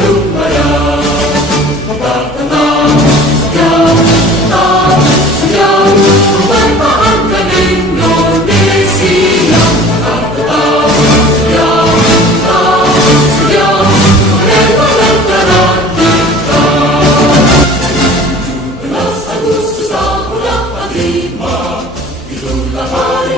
lumaya. Magtatang, sayaw, tatang, sayaw, kumanta ang Indonesia. Magtatang, sayaw, tatang, sayaw, kumanta ng Karadita. 17 Agustus tahun 45, itulah hari